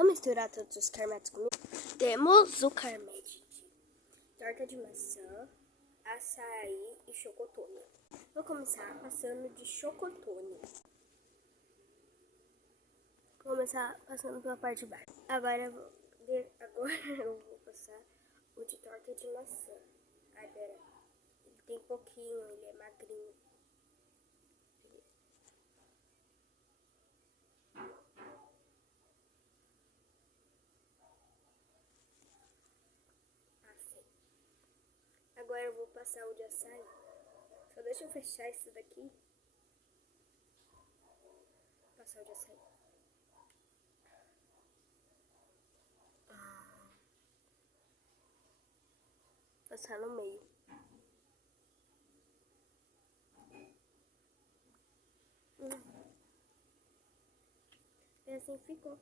Vamos misturar todos os carmetes comigo? Temos o carmete de torta de maçã, açaí e chocotone. Vou começar passando de chocotone. Vou começar passando pela parte de baixo. Agora eu vou passar o de torta de maçã. Ai, pera. Ele tem pouquinho, ele é magrinho. Passei. Agora eu vou passar o de açaí. Só deixa eu fechar isso daqui. Passar o de açaí. Passar no meio. E assim ficou.